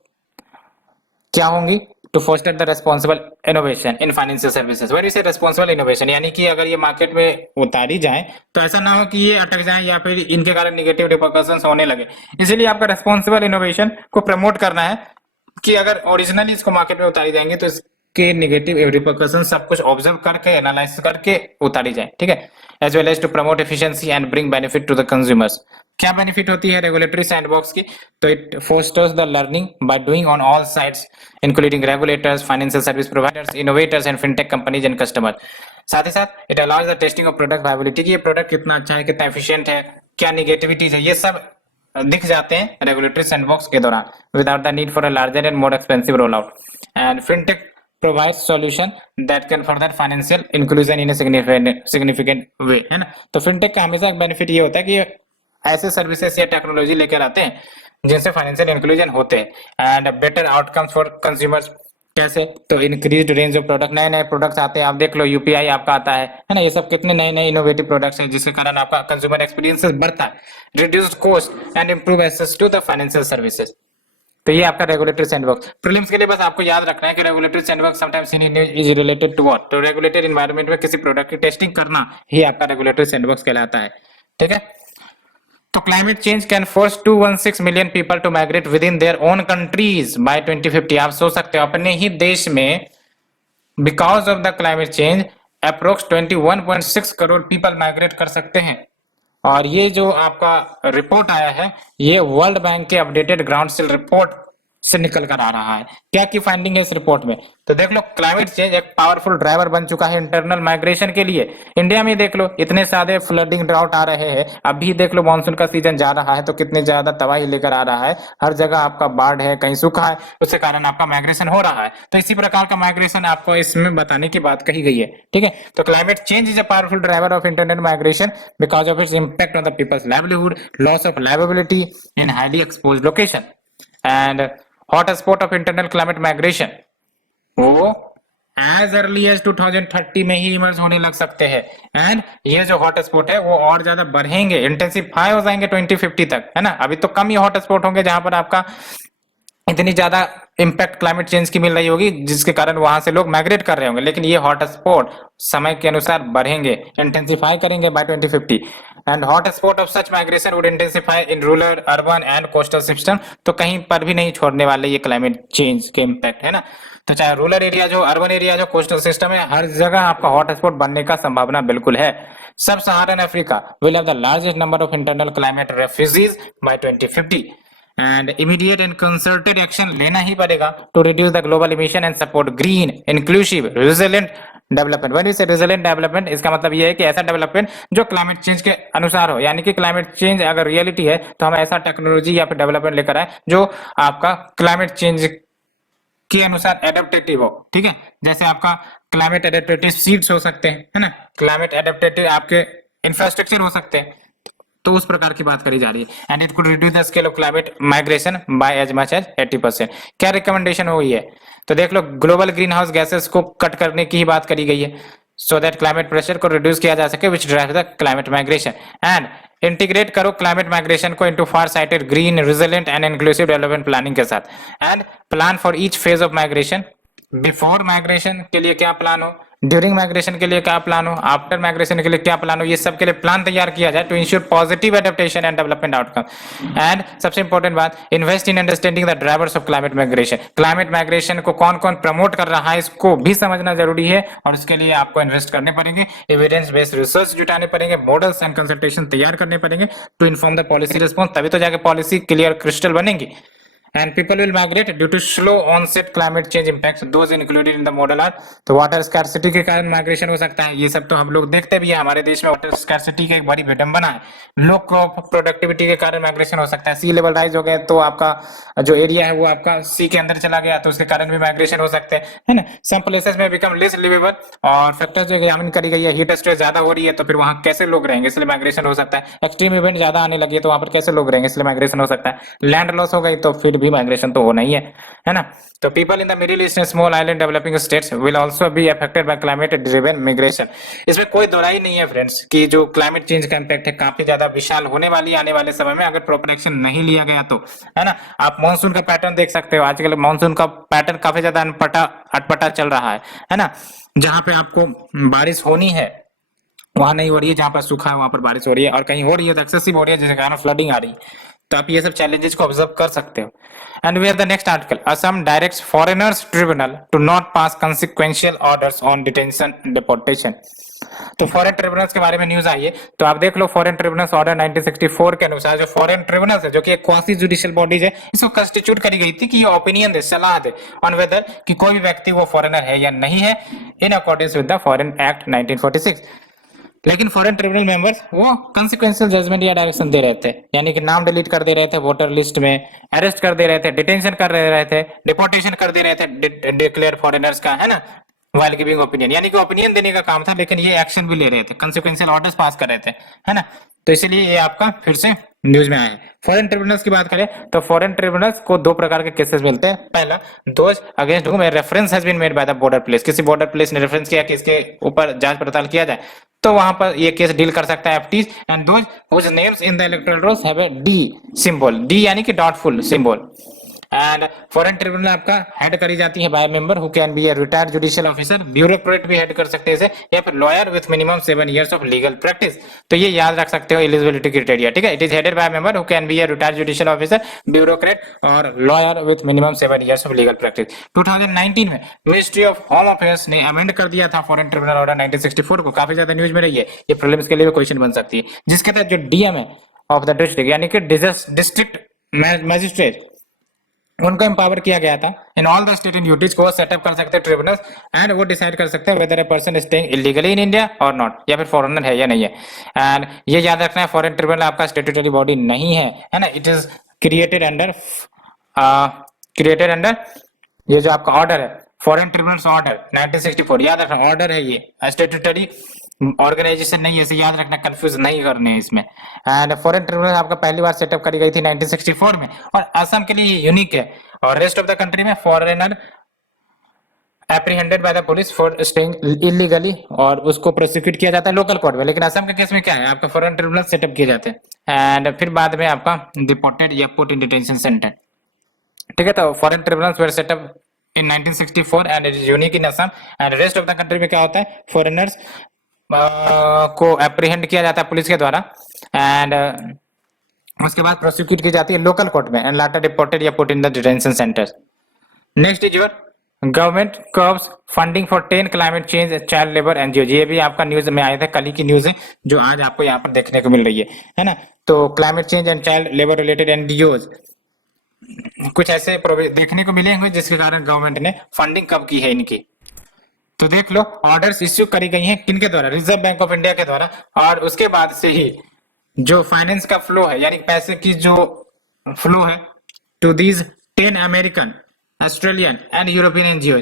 क्या होंगी, to foster the responsible innovation in financial services. When we say responsible innovation, यानी कि अगर ये मार्केट में उतारी जाए तो ऐसा ना हो कि ये अटक जाए या फिर इनके कारण नेगेटिव रिपरकशंस होने लगे। इसीलिए आपका रेस्पॉन्सिबल इनोवेशन को प्रमोट करना है कि अगर ओरिजिनली इसको मार्केट में उतारी जाएंगे तो इसके नेगेटिव रिपरकशन सब कुछ ऑब्जर्व करके एनालाइज करके उतारी जाए, ठीक है। As well as to promote efficiency and bring benefit to the consumers. क्या बेनिफिट होती है रेगुलेटरी सैंडबॉक्स की, तो it fosters the learning by doing on all sides including regulators, financial service providers, innovators and fintech companies and customer. साथ ही साथ it allows the testing of product viability, कि ये प्रोडक्ट कितना अच्छा है, कितना एफिशिएंट है, क्या नेगेटिविटीज है, ये सब दिख जाते हैं रेगुलेटरी सैंडबॉक्स के दौरान without the need for a larger and more expensive roll out. And fintech provides solution that can further financial inclusion in a significant way, है ना। तो फिनटेक का हमेशा एक बेनिफिट ये होता है कि ऐसे सर्विसेज या टेक्नोलॉजी लेकर आते हैं जिनसे फाइनेंशियल इंक्लूजन होते हैं and better outcomes for consumers. कैसे, तो इंक्रीज्ड रेंज ऑफ प्रोडक्ट, नए नए प्रोडक्ट्स आते हैं, आप देख लो यूपीआई आपका आता है ना, ये सब कितने नए नए इनोवेटिव प्रोडक्ट्स हैं जिसके कारण आपका कंज्यूमर एक्सपीरियंस बढ़ता है, reduced cost and improve access to the financial services. तो ये आपका रेगुलेटरी सैंडबॉक्स। प्रीलिम्स के लिए बस आपको याद रखना है कि regulatory sandbox sometimes is related to what, तो रेगुलेटेड एनवायरनमेंट में किसी प्रोडक्ट की टेस्टिंग करना ही आपका रेगुलेटरी सैंडबॉक्स कहलाता है, ठीक है। तो climate change can force 216 million people to migrate within their own countries by 2050। आप सोच सकते हो अपने ही देश में because of the climate change approx 21.6 crore people migrate कर सकते हैं। और ये जो आपका रिपोर्ट आया है ये वर्ल्ड बैंक के अपडेटेड ग्राउंड सील रिपोर्ट से निकल कर आ रहा है। क्या की फाइंडिंग है इस रिपोर्ट में? तो देख लो, क्लाइमेट चेंज एक पावरफुल ड्राइवर बन चुका है इंटरनल माइग्रेशन के लिए। इंडिया में देख लो, इतने सारे फ्लडिंग ड्राउट आ रहे हैं, अभी देख लो मानसून का सीजन जा रहा है तो कितने ज्यादा तबाही लेकर आ रहा है। हर जगह आपका बाढ़ है, कहीं सूखा है, उसके कारण आपका माइग्रेशन हो रहा है। तो इसी प्रकार का माइग्रेशन आपको इसमें बताने की बात कही गई है। ठीक है, तो climate change is a powerful driver of internal migration because of its impact on the people's livelihood, loss of liveability in highly exposed location and hot spot of internal climate migration वो एज अर्ली एज 2030 में ही इमर्ज होने लग सकते हैं। एंड ये जो हॉट स्पॉट है वो और ज्यादा बढ़ेंगे, इंटेंसिफाई हो जाएंगे 2050 तक, है ना। अभी तो कम ही हॉट स्पॉट होंगे जहां पर आपका इतनी ज्यादा इम्पैक्ट क्लाइमेट चेंज की मिल रही होगी, जिसके कारण वहां से लोग माइग्रेट कर रहे होंगे। लेकिन ये हॉट स्पॉट समय के अनुसार बढ़ेंगे, इंटेंसिफाई करेंगे by 2050 and hot spot of such migration would intensify in rural, urban and coastal system. तो कहीं पर भी नहीं छोड़ने वाले ये क्लाइमेट चेंज के इम्पैक्ट, है ना। तो चाहे रूरल एरिया जो, अर्बन एरिया जो, कोस्टल सिस्टम है, हर जगह आपका हॉट स्पॉट बनने का संभावना बिल्कुल है। Sub Saharan Africa will have the largest number of internal climate refugees by 2050 and immediate and concerted action लेना ही पड़ेगा to reduce the global emission and support green inclusive resilient development. When we say resilient development, इसका मतलब ये है कि ऐसा डेवलपमेंट जो क्लाइमेट चेंज के अनुसार हो, यानी कि क्लाइमेट चेंज अगर रियलिटी है तो हम ऐसा टेक्नोलॉजी या फिर डेवलपमेंट लेकर आए जो आपका क्लाइमेट चेंज के अनुसार एडेप्टेटिव हो। ठीक है, जैसे आपका क्लाइमेट एडेप्टेटिव सीड्स हो सकते हैं, है ना, क्लाइमेट एडेप्टेटिव आपके इंफ्रास्ट्रक्चर हो सकते हैं। तो उस प्रकार की बात करी जा रही है। And it could reduce the scale of climate migration by as much as 80%। क्या रिकमेंडेशन हुई है? तो देख लो, ग्लोबल ग्रीन हाउस गैसेस को कट करने की ही बात करी गई है सो दैट क्लाइमेट प्रेशर को रिड्यूस किया जा सके which drive the climate migration and integrate करो क्लाइमेट माइग्रेशन को into far sighted green resilient and inclusive development planning के साथ and plan for each phase of migration. Before migration के लिए क्या प्लान हो, ड्यूरिंग माइग्रेशन के लिए क्या प्लान हो, आफ्टर माइग्रेशन के लिए क्या प्लान हो, ये सब के लिए प्लान तैयार किया जाए to ensure positive adaptation and development outcome. And सबसे इंपॉर्टेंट बात, invest in understanding the drivers of climate migration. Climate migration को कौन कौन प्रमोट कर रहा है इसको भी समझना जरूरी है और इसके लिए आपको इन्वेस्ट करने पड़ेंगे, एविडेंस बेस्ड रिसर्च जुटाने पड़ेंगे, मॉडल्स एंड कंसल्टेशन तैयार करने पड़ेंगे to inform the policy response, तभी तो जाके पॉलिसी क्लियर क्रिस्टल बनेगी। And people will migrate due to slow onset climate change impacts. Those included in the model are तो वाटर स्कैर्सिटी के कारण माइग्रेशन हो सकता है। ये सब तो हम लोग देखते भी है, हमारे देश में वाटर स्कैर्सिटी का एक बड़ी विडंबना है। लो क्रॉप प्रोडक्टिविटी के कारण माइग्रेशन हो सकता है। सी लेवल राइज हो गया तो आपका जो एरिया है वो आपका सी के अंदर चला गया, तो उसके कारण भी माइग्रेशन हो सकते हैं, है ना। सम प्लेसेस में बिकम लेस लिवेबल और फैक्टर्स जो एग्जामिन करी गई है, हीट स्ट्रेस ज्यादा हो रही है तो फिर वहां कैसे लोग रहेंगे, इसलिए माइग्रेशन हो सकता है। एक्सट्रीम इवेंट ज्यादा आने लगी है तो वहां पर कैसे लोग रहेंगे, इसलिए माइग्रेशन हो सकता है। लैंड लॉस हो गई तो फिर भी माइग्रेशन तो होना ही है ना। तो people in the middle east and small island developing states will also be affected by climate driven migration. इसमें कोई दोराई नहीं है फ्रेंड्स कि जो क्लाइमेट चेंज का इंपैक्ट है काफी ज्यादा विशाल होने वाली है आने वाले समय में, अगर प्रॉपर एक्शन नहीं लिया गया तो, है ना। आप मानसून का पैटर्न देख सकते हो, आजकल मानसून का पैटर्न काफी ज्यादा अटपटा चल रहा है ना। जहां पे आपको बारिश होनी है वहां नहीं हो रही है, जहां पर सूखा है वहां पर बारिश हो रही है, और कहीं हो रही है तो एक्सेसिव हो रही है जिसके कारण फ्लडिंग आ रही है। तो आप ये सब चैलेंजेस को ऑब्जर्व कर सकते हो। And we have the next article, Assam directs foreigners tribunal to not pass consequential orders on detention deportation. तो फॉरेन ट्रिब्यूनल्स के बारे में न्यूज आई है, तो आप देख लो फॉरेन ट्रिब्यूनल्स ऑर्डर 1964 के अनुसार जो फॉरेन ट्रिब्यूनल्स है, जो कि एक क्वासी जुडिशियल बॉडीज है, इसको कंस्टिट्यूट करी गई थी कि ये ओपिनियन दे, सलाह दे ऑन वेदर कि कोई भी व्यक्ति वो फॉरेनर है या नहीं है in according with the foreign act 1946। लेकिन फॉरेन ट्रिब्यूनल मेंबर्स वो कंसिक्वेंशियल जजमेंट या डायरेक्शन दे रहे थे, यानी कि नाम डिलीट कर दे रहे थे वोटर लिस्ट में, अरेस्ट कर दे रहे थे, डिटेंशन कर रहे थे, डिपोर्टेशन कर दे रहे थे डिक्लेयर फॉरेनर्स का, है ना, व्हाइल गिविंग ओपिनियन। यानी कि ओपिनियन देने का काम था लेकिन ये एक्शन भी ले रहे थे, कंसिक्वेंशियल ऑर्डर्स पास कर रहे थे, है ना। तो इसीलिए ये आपका फिर से न्यूज में आया है। फॉरेन ट्रिब्यूनल्स की बात करें तो फॉरेन ट्रिब्यूनल्स को दो प्रकार के केसेस मिलते हैं। पहला, those against whom reference has been made by the border police, किसी बॉर्डर पुलिस ने रेफरेंस किया कि इसके ऊपर जांच पड़ताल किया जाए, तो वहां पर ये केस डील कर सकता है FTs. And those whose names in the electoral rolls have a D symbol, D यानी कि doubtful symbol. And foreign tribunal आपका हेड करी जाती है by member who can be a retired judicial officer, bureaucrat भी हेड कर सकते हैं इसे, या फिर lawyer with minimum 7 years of legal practice. तो ये याद रख सकते हो एलिजिबिलिटी क्राइटेरिया, ठीक है। It is headed by member who can be a retired judicial officer, bureaucrat और lawyer with minimum 7 years of legal practice. 2019 में मिनिस्ट्री ऑफ होम अफेयर्स ने अमेंड कर दिया था फॉरेन ट्रिब्यूनल ऑर्डर 1964 को, काफी ज्यादा न्यूज में रही है, ये प्रीलिम्स के लिए भी क्वेश्चन बन सकती है, जिसके तहत जो डीएम है ऑफ द डिस्ट्रिक्ट यानी कि डिस्ट्रिक्ट मजिस्ट्रेट उनको एम्पावर किया गया था in all the state duties को सेटअप कर सकते हैं ट्रिब्यूनल्स एंड वो डिसाइड कर सकते हैं whether a person staying illegally in India और नॉट, या फिर फॉरेनर है या नहीं है। एंड ये याद रखना है फॉरेन ट्रिब्यूनल आपका स्टेट्यूटरी बॉडी नहीं है ना, इट इज क्रिएटेड अंडर ये जो आपका ऑर्डर है फॉरेन ट्रिब्यूनल्स ऑर्डर 1964, याद रखना ऑर्डर है, ये स्टेट्यूटरी ऑर्गेनाइजेशन नहीं है, इसे याद रखना, कंफ्यूज नहीं करने हैं इसमें। एंड फॉरेन ट्रिब्यूनल आपका पहली बार सेटअप करी गई थी 1964 में और असम के लिए यूनिक है, और रेस्ट ऑफ द कंट्री में foreigner apprehended by the police for staying illegally और उसको प्रोसिक्यूट किया जाता है लोकल कोर्ट में। लेकिन असम के केस में क्या है, आपका फॉरेन ट्रिब्यूनल सेटअप किए जाते हैं एंड फिर बाद में आपका डिपोर्टेड या पुट इन डिटेंशन सेंटर। ठीक है, तो foreign tribunals were set up in 1964 and it is unique in Assam. And rest of the country में क्या होता है, फॉरेनर्स को एप्रीहेंड किया जाता है पुलिस के द्वारा एंड उसके बाद प्रोसिक्यूट की जाती है लोकल कोर्ट में एंड लाटर डिपोर्टेड या put in the detention centres. Next is your government curves funding for 10 climate change child labour NGO. ये भी आपका न्यूज में आया था, कल ही की न्यूज है जो आज आपको यहाँ पर देखने को मिल रही है ना। तो climate change and child labour related NGOs कुछ ऐसे देखने को मिले होंगे जिसके कारण गवर्नमेंट ने फंडिंग कब की है इनकी। तो देख लो ऑर्डर्स इश्यू करी गई हैं किनके द्वारा, रिजर्व बैंक ऑफ इंडिया के द्वारा, और उसके बाद से ही जो फाइनेंस का फ्लो है यानी पैसे की जो फ्लो है to these 10 American Australian and European NGO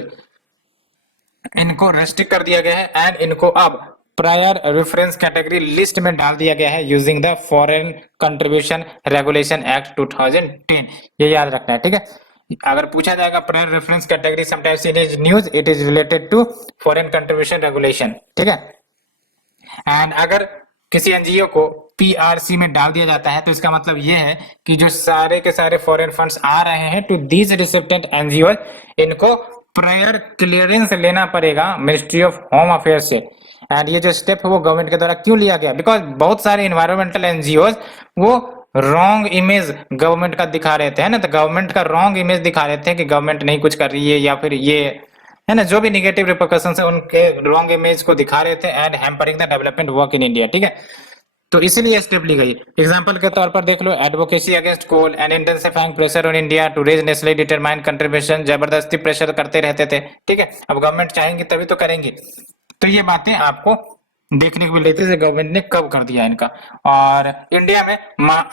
इनको रेस्ट्रिक्ट कर दिया गया है एंड इनको अब प्रायर रेफरेंस कैटेगरी लिस्ट में डाल दिया गया है using the foreign contribution regulation act 2010। ये याद रखना है, ठीक है। अगर पूछा जाएगा prior reference category sometimes in is news, it is related to foreign contribution regulation, ठीक है। एंड अगर किसी एनजीओ को पीआरसी में डाल दिया जाता है तो इसका मतलब ये है कि जो सारे के सारे फॉरेन फंड्स आ रहे हैं टू दीज रिसिपिएंट एनजीओ, इनको प्रायर क्लियरेंस लेना पड़ेगा मिनिस्ट्री ऑफ होम अफेयर्स से। एंड ये जो स्टेप है वो गवर्नमेंट के द्वारा क्यों लिया गया, बिकॉज बहुत सारे इन्वायरमेंटल एनजीओ वो रॉन्ग इमेज गवर्नमेंट का दिखा रहे थे, है ना। तो गवर्नमेंट का रॉन्ग इमेज दिखा रहे थे कि गवर्नमेंट नहीं कुछ कर रही है या फिर ये है ना, जो भी निगेटिव रिपरकशन है उनके रॉन्ग इमेज को दिखा रहे थे and hampering the development work in India, ठीक है। तो इसीलिए स्टेप ली गई। एग्जांपल के तौर पर देख लो, advocacy against coal and intensifying pressure on India to raise nationally determined contribution, जबरदस्ती प्रेशर करते रहते थे, ठीक है। अब गवर्नमेंट चाहेंगे तभी तो करेंगे। तो ये बातें आपको देखने को मिल रही थी गवर्नमेंट ने कब कर दिया इनका। और इंडिया में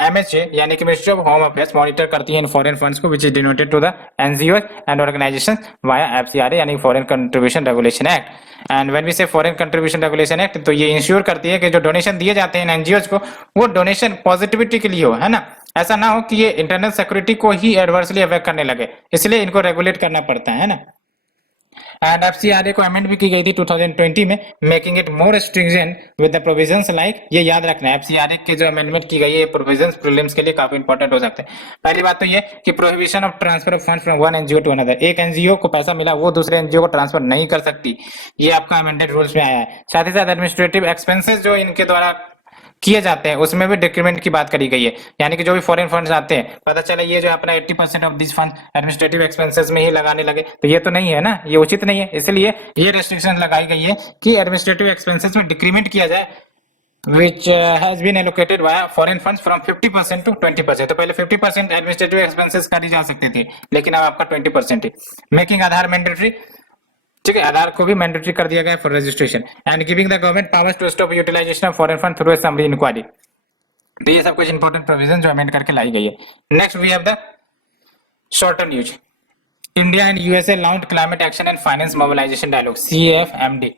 एमएचए यानी कि ministry of home affairs monitor करती है इन फॉरेन फंड्स को which is denoted to the NGO and organisations via FCRA यानी foreign contribution regulation act. And when we say foreign contribution regulation act, तो ये इंश्योर करती है कि जो डोनेशन दिए जाते हैं एनजीओ को वो डोनेशन पॉजिटिविटी के लिए हो, है ना। ऐसा ना हो कि ये इंटरनल सिक्योरिटी को ही एडवर्सली अफेक्ट करने लगे, इसलिए इनको रेगुलेट करना पड़ता है ना। एंड एफसीआरए को अमेंड भी की गई थी 2020 में, making it more stringent with the provisions like, ये याद रखना है एफसीआरए के जो अमेंडमेंट की गई है प्रोविजंस प्रीलिम्स के लिए काफी इंपॉर्टेंट हो सकते हैं। पहली बात तो ये कि prohibition of transfer of fund from one NGO to another, एक एनजीओ को पैसा मिला वो दूसरे एनजीओ को ट्रांसफर नहीं कर सकती, ये आपका अमेंडेड रूल्स में आया है। साथ ही साथ एडमिनिस्ट्रेटिव एक्सपेंसेस जो इनके द्वारा किए जाते हैं उसमें भी डिक्रीमेंट की बात करी गई है, यानी कि जो भी फॉरेन फंड्स आते हैं, पता चला ये जो अपना 80% of this fund administrative expenses में ही लगाने लगे, तो ये तो नहीं है ना, ये उचित नहीं है। इसलिए ये रेस्ट्रिक्शन लगाई गई है कि एडमिनिस्ट्रेटिव एक्सपेंसेस में डिक्रीमेंट किया जाए which has been allocated via foreign funds from 50% to 20%। तो पहले 50% एडमिनिस्ट्रेटिव एक्सपेंसेस करी जा सकते थे, लेकिन अब आपका 20% है। मेकिंग आधार मैंडेटरी, ठीक है, आधार को भी मैंडेटरी कर दिया गया for registration and giving the government powers to stop utilisation of foreign fund through summary inquiry. तो ये सब कुछ इंपॉर्टेंट प्रोविजन जो अमेंड करके लाई गई है। Next we have the shorter news, India and USA launch climate action and finance mobilisation dialogue CAFMD।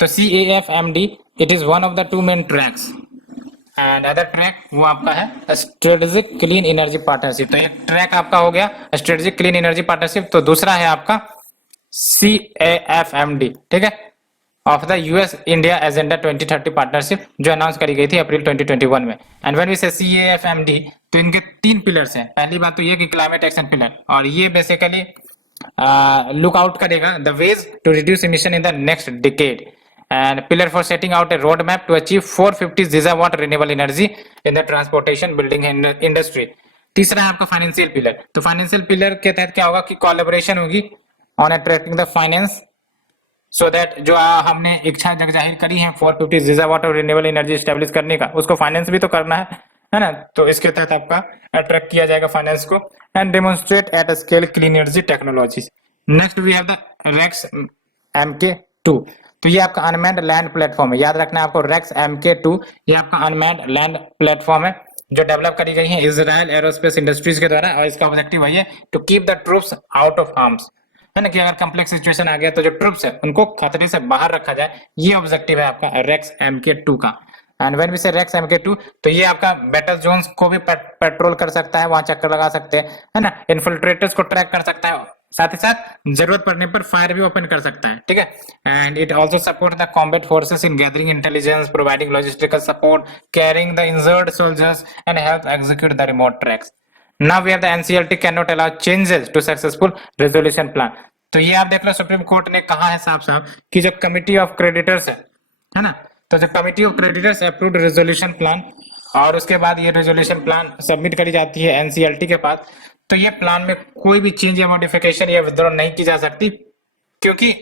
तो CAFMD it is one of the two main tracks and other track वो आपका है स्ट्रेटेजिक क्लीन एनर्जी पार्टनरशिप। तो एक ट्रैक आपका हो गया स्ट्रेटेजिक क्लीन एनर्जी पार्टनरशिप, तो दूसरा है आपका CAFMD, ठीक है, of the US India agenda 2030 partnership जो अनाउंस करी गई थी अप्रैल 2021 में। एंड व्हेन वी से CAFMD, तो इनके 3 पिलर्स हैं। पहली बात तो ये कि क्लाइमेट एक्शन पिलर, और ये बेसिकली लुक आउट करेगा the ways to reduce emission in the next decade and pillar for setting out a road map to achieve 450 gigawatt renewable energy in the transportation building industry. तीसरा है आपका फाइनेंशियल पिलर। तो फाइनेंशियल पिलर के तहत क्या होगा कि कोलैबोरेशन होगी on attracting the finance so that जो हमने इच्छा जग जाहिर करी है 450 गीगावाट और रिन्यूएबल एनर्जी स्टैब्लिश करने का, उसको फाइनेंस भी तो करना है है ना। तो इसके तहत आपका अट्रैक्ट किया जाएगा फाइनेंस को and demonstrate at scale clean energy technologies. Next we have the Rex MK2। तो ये आपका अनमैन्ड लैंड प्लेटफॉर्म है, याद रखना है आपको। रेक्स MK2 ये आपका अनमैन्ड लैंड प्लेटफॉर्म है जो डेवलप करी गई है इजराइल एरोस्पेस इंडस्ट्रीज के द्वारा, और इसका ऑब्जेक्टिव वही है to keep the troops out of harms, है ना, कि अगर कॉम्प्लेक्स सिचुएशन आ गया तो जो ट्रूप्स है उनको खतरे से बाहर रखा जाए, ये ऑब्जेक्टिव है आपका रेक्स MK2 का। एंड व्हेन वी से रेक्स MK2 तो ये आपका बैटल जोन्स को भी पेट्रोल कर सकता है, वहां चक्कर लगा सकते हैं, है ना, इन्फिल्ट्रेटर्स को ट्रैक कर सकता है, साथ ही साथ जरूरत पड़ने पर फायर भी ओपन कर सकता है, ठीक है। And it also support the combat forces in gathering intelligence, providing logistical support, carrying the injured soldiers and help execute the remote tracks. Now we have the NCLT can not allow changes to successful resolution plan. तो ये आप देख लो सुप्रीम कोर्ट ने कहा है साफ साफ कि जो कमिटी ऑफ क्रेडिटर्स है ना, तो जो committee of creditors approved resolution plan और उसके बाद ये रेजोल्यूशन प्लान सबमिट करी जाती है NCLT के पास, तो ये प्लान में कोई भी चेंज या मॉडिफिकेशन या विथड्रॉ नहीं की जा सकती, क्योंकि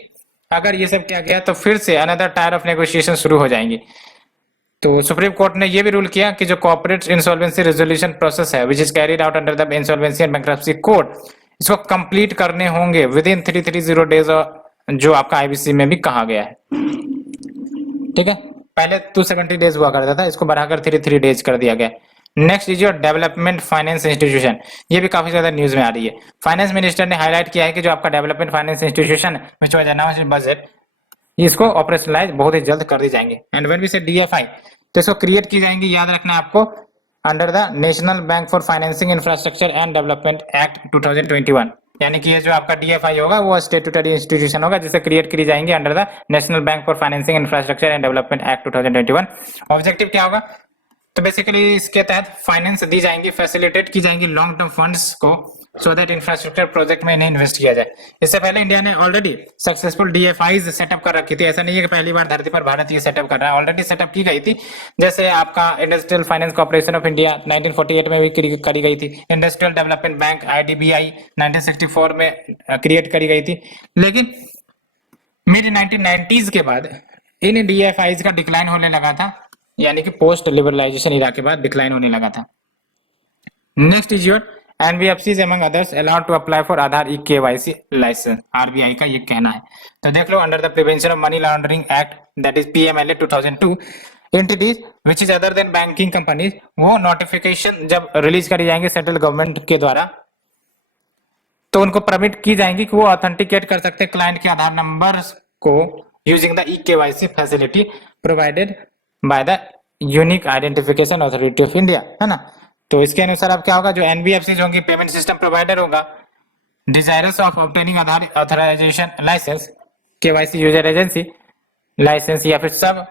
अगर ये सब किया गया तो फिर से अनदर टायर ऑफ नेगोशिएशन शुरू हो जाएंगी। तो सुप्रीम कोर्ट ने ये भी रूल किया कि जो कॉर्पोरेट इंसॉल्वेंसी रेजोल्यूशन प्रोसेस है which is carried out under the insolvency and bankruptcy code, इसको कंप्लीट करने होंगे विद इन 330 डेज, जो आपका IBC में भी कहा गया है, ठीक है। पहले 270 डेज हुआ करता था, इसको बढ़ाकर 33 डेज कर दिया गया। Next is your development finance institution, ये भी काफी ज्यादा न्यूज में आ रही है। फाइनेंस मिनिस्टर ने हाईलाइट किया है कि जो आपका development finance institution which was announced in budget, इसको ऑपरेशनलाइज बहुत ही जल्द कर दी जाएंगे। एंड व्हेन वी से DFI, तो इसको क्रिएट की जाएंगी, याद रखना है आपको, under the national bank for financing infrastructure and development act 2021, यानी कि ये जो आपका DFI होगा वो स्टेट्यूटरी इंस्टीट्यूशन होगा जिसे क्रिएट करी जाएंगे under the national bank for financing infrastructure and development act 2021। Objective क्या होगा, तो बेसिकली इसके तहत फाइनेंस दी जाएंगी, फैसिलिटेट की जाएंगी लॉन्ग टर्म फंड्स को, सो दैट इंफ्रास्ट्रक्चर प्रोजेक्ट में इन्हें इन्वेस्ट किया जाए। इससे पहले इंडिया ने ऑलरेडी सक्सेसफुल DFIs सेटअप कर रखी थी, ऐसा नहीं है कि पहली बार धरती पर भारत ये सेटअप कर रहा है, ऑलरेडी सेटअप की गई थी। जैसे आपका industrial finance corporation of India 1948 में भी करी गई थी, इंडस्ट्रियल डेवलपमेंट बैंक IDBI 1964 में क्रिएट करी गई थी, लेकिन मिड 1990s के बाद इन DFIs का डिक्लाइन होने लगा था, यानी कि पोस्ट लिबरलाइजेशन इरा के बाद डिक्लाइन होने लगा था। Next is your NBFCs among others allowed to apply for Aadhaar eKYC license, RBI का ये कहना है। तो देख लो, under the prevention of money laundering act that is PMLA 2002, entities which is other than banking companies, वो नोटिफिकेशन जब रिलीज करी जाएंगे सेंट्रल गवर्नमेंट के द्वारा, तो उनको परमिट की जाएंगी कि वो ऑथेंटिकेट कर सकते हैं क्लाइंट के आधार नंबर को using the eKYC facility provided by the unique identification authority of India, है ना। तो इसके अनुसार अब क्या होगा, जो NBFCs होंगे, पेमेंट सिस्टम प्रोवाइडर होगा, desirous of obtaining Aadhaar authorisation licence, KYC user agency licence या फिर sub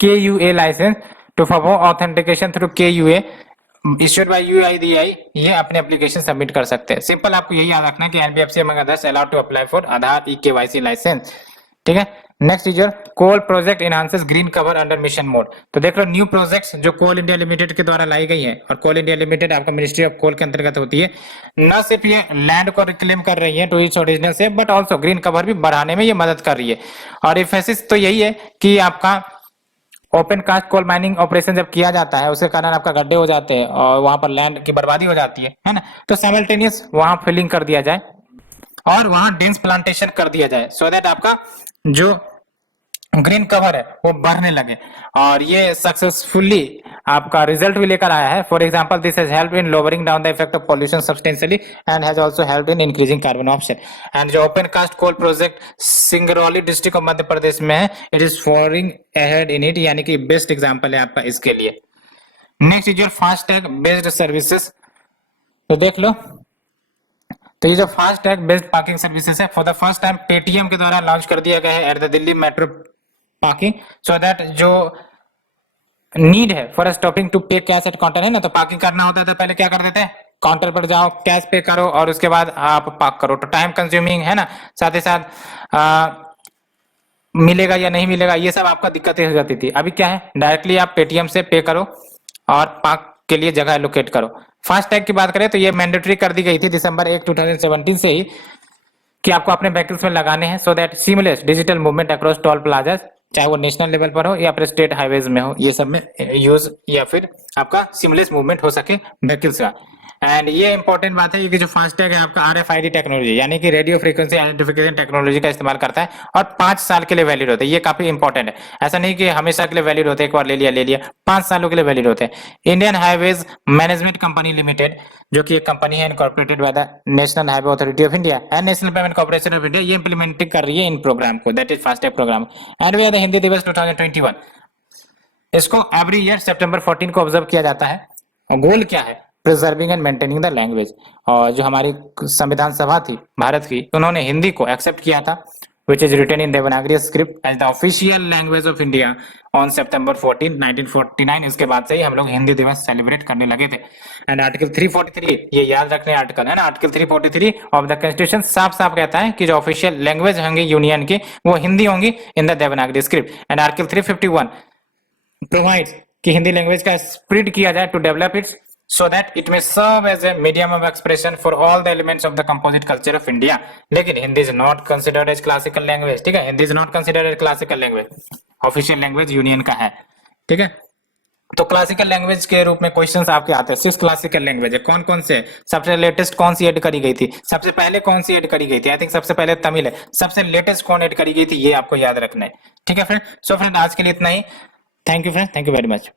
KUA licence to perform authentication through KUA issued by UIDAI, ये अपने एप्लीकेशन सबमिट कर सकते हैं। सिंपल आपको यही याद रखना है कि NBFC among others allowed to apply for Aadhaar eKYC licence, ठीक है। Next is your coal project enhances green cover under mission mode. तो देख लो, न्यू प्रोजेक्ट्स जो कोल इंडिया लिमिटेड के द्वारा लाई गई है, और कोल इंडिया लिमिटेड आपका मिनिस्ट्री ऑफ कोल के अंतर्गत होती है, न सिर्फ ये लैंड को रिक्लेम कर रही है टू इट्स ओरिजिनल से, बट ऑल्सो ग्रीन कवर भी बढ़ाने में ये मदद कर रही है। और एफेसिस तो यही है कि आपका open cast coal mining operation जब किया जाता है, उसके कारण आपका गड्ढे हो जाते हैं और वहां पर लैंड की बर्बादी हो जाती है ना, तो साइमल्टेनियस वहां फिलिंग कर दिया जाए और वहां डेंस प्लांटेशन कर दिया जाए, सो दैट आपका जो ग्रीन कवर है वो बढ़ने लगे, और ये सक्सेसफुली आपका रिजल्ट भी लेकर आया है। For example, this has helped in lowering down the effect of pollution substantially and has also helped in increasing carbon offset. And जो open cast coal project Singrauli district of Madhya Pradesh में है, it is forging ahead in it, यानी कि बेस्ट एग्जांपल है आपका इसके लिए। Next is your FASTag based services. तो देख लो, तो ये जो फास्टैग बेस्ड पार्किंग सर्विसेज है, for the first time Paytm के द्वारा लॉन्च कर दिया गया है at the Delhi metro parking, so that जो नीड है फॉर स्टॉपिंग टू पे कैश एट काउंटर, है ना, तो पार्किंग करना होता है तो पहले क्या कर देते हैं, काउंटर पर जाओ, कैश पे करो और उसके बाद आप पार्क करो, तो टाइम कंज्यूमिंग है ना, साथ ही साथ मिलेगा या नहीं मिलेगा, ये सब आपका दिक्कतें हो जाती थी। अभी क्या है, डायरेक्टली आप पेटीएम से पे करो और पार्क के लिए जगह एलोकेट करो। फास्टैग की बात करें तो ये मैंडेटरी कर दी गई थी दिसंबर 1 2017 से ही, कि आपको अपने व्हीकल्स में लगाने हैं, so that seamless digital movement across toll plaza, चाहे वो नेशनल लेवल पर हो या फिर स्टेट हाईवेज में हो, ये सब में यूज या फिर आपका सीमलेस मूवमेंट हो सके व्हीकल्स का। एंड ये इंपॉर्टेंट बात है कि जो फास्टैग है आपका RFID टेक्नोलॉजी यानी कि रेडियो फ्रीक्वेंसी आइडेंटिफिकेशन टेक्नोलॉजी का इस्तेमाल करता है और 5 साल के लिए वैलिड होता है। ये काफी इंपॉर्टेंट है, ऐसा नहीं कि हमेशा के लिए वैलिड होते हैं, एक बार ले लिया 5 सालों के लिए वैलिड होते हैं। Indian highways management company limited जो कि एक कंपनी है incorporated by the national highway authority of India and national payment corporation of India, ये इंप्लीमेंटिंग कर रही है इन प्रोग्राम को, that is FASTag programme. And we are the Hindi Diwas 2021, इसको एवरी ईयर सितंबर 14 को ऑब्जर्व किया जाता है। और गोल क्या है? Preserving and maintaining the language. और जो हमारी संविधान सभा थी भारत की, उन्होंने हिंदी को एक्सेप्ट किया था which is written in Devanagari script as the official language of India on September 14, 1949। इसके बाद से ही हम लोग हिंदी दिवस सेलिब्रेट करने लगे थे। एंड आर्टिकल 343, ये याद रखने आर्टिकल है ना, आर्टिकल 343 ऑफ द कॉन्स्टिट्यूशन साफ साफ कहता है कि जो ऑफिशियल लैंग्वेज होंगी यूनियन की वो हिंदी होंगी in the Devanagari script. And article 351 provides कि हिंदी लैंग्वेज का स्प्रेड किया जाए to develop its so that it may serve as a medium of expression for all the elements of the composite culture of India। लेकिन Hindi is not considered as classical language, ठीक है, Hindi is not considered as classical language, official language union का है, ठीक है। तो क्लासिकल लैंग्वेज के रूप में क्वेश्चंस आपके आते हैं। 6 क्लासिकल लैंग्वेज है, कौन कौन से? सबसे लेटेस्ट कौन सी ऐड करी गई थी? सबसे पहले कौन सी ऐड करी गई थी? आई थिंक सबसे पहले तमिल है। सबसे लेटेस्ट कौन ऐड करी गई थी? ये आपको याद रखना है, ठीक है फ्रेंड। सो फ्रेंड आज के लिए इतना ही। Thank you friend, thank you very much.